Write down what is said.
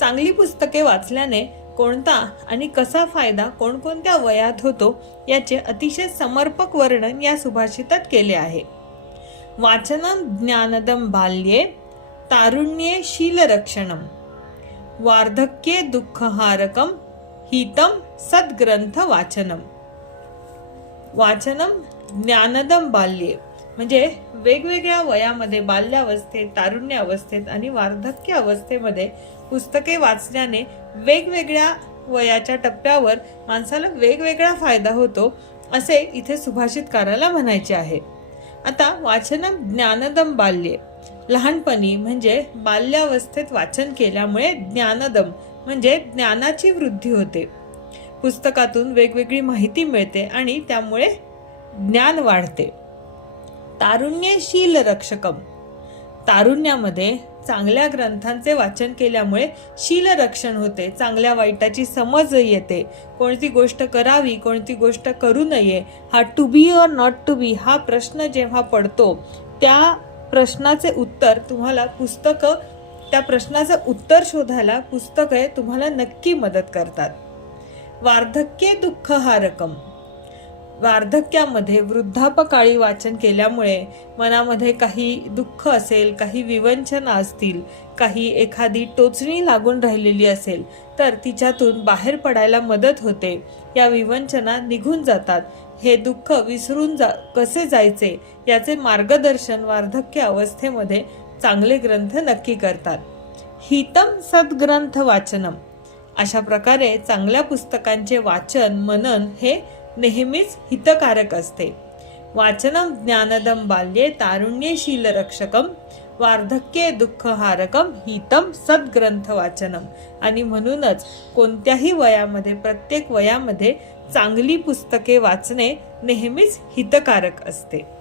चांगली पुस्तके वाचल्याने कोणता आणि कसा फायदा कोणकोणत्या वयात होतो याचे अतिशय समर्पक वर्णन या सुभाषितात केले आहे. वाचनम ज्ञानदम बाल्ये तारुण्ये शीलरक्षणम वार्धक्ये दुःखहारकम हितम सद्ग्रंथ वाचनम वाचनम ज्ञानदम बाल्ये. म्हणजे वेगवेगळ्या वयामध्ये बाल्यावस्थेत तारुण्य अवस्थेत आणि वार्धक्य अवस्थेमध्ये पुस्तके वाचल्याने वेगवेगळ्या वयाच्या टप्प्यावर माणसाला वेगवेगळा फायदा होतो असे इथे सुभाषितकाराला म्हणायचे आहे. आता वाचनम ज्ञानदम बाल्ये. लहानपणी म्हणजे बाल्यावस्थेत वाचन केल्यामुळे ज्ञानदम म्हणजे ज्ञानाची वृद्धी होते. पुस्तकातून वेगवेगळी माहिती मिळते आणि त्यामुळे ज्ञान वाढते. तारुण्यशील रक्षकम. तारुण्यामध्ये चांगल्या ग्रंथांचे वाचन केल्यामुळे शीलरक्षण होते चांगल्या वाईटाची समज येते. कोणती गोष्ट करावी कोणती गोष्ट करू नये हा टू बी और नॉट टू बी हा प्रश्न जेव्हा पडतो त्या प्रश्नाचे उत्तर तुम्हाला पुस्तकं त्या प्रश्नाचं उत्तर शोधायला पुस्तकं तुम्हाला नक्की मदत करतात. वार्धक्य दुःख हा रकम वार्धक्यामध्ये वृद्धापकाळी वाचन केल्यामुळे मनामध्ये काही दुःख असेल काही विवंचना असतील काही एखादी टोचणी लागून राहिलेली असेल तर तिच्यातून बाहेर पडायला मदत होते. या विवंचना निघून जातात. हे दुःख विसरून जा कसे जायचे याचे मार्गदर्शन वार्धक्य अवस्थेमध्ये चांगले ग्रंथ नक्की करतात. हितम सद्ग्रंथ वाचनम. अशा प्रकारे चांगल्या पुस्तकांचे वाचन मनन हे नेहमीच हितकारक असते. वाचनम ज्ञानदम बाल्ये तारुण्यशील रक्षकम वार्धक्ये दुःख हारकम हितम सद्ग्रंथ वाचनम आणि म्हणूनच कोणत्याही वयामध्ये प्रत्येक वयामध्ये चांगली पुस्तके वाचणे नेहमीच हितकारक असते.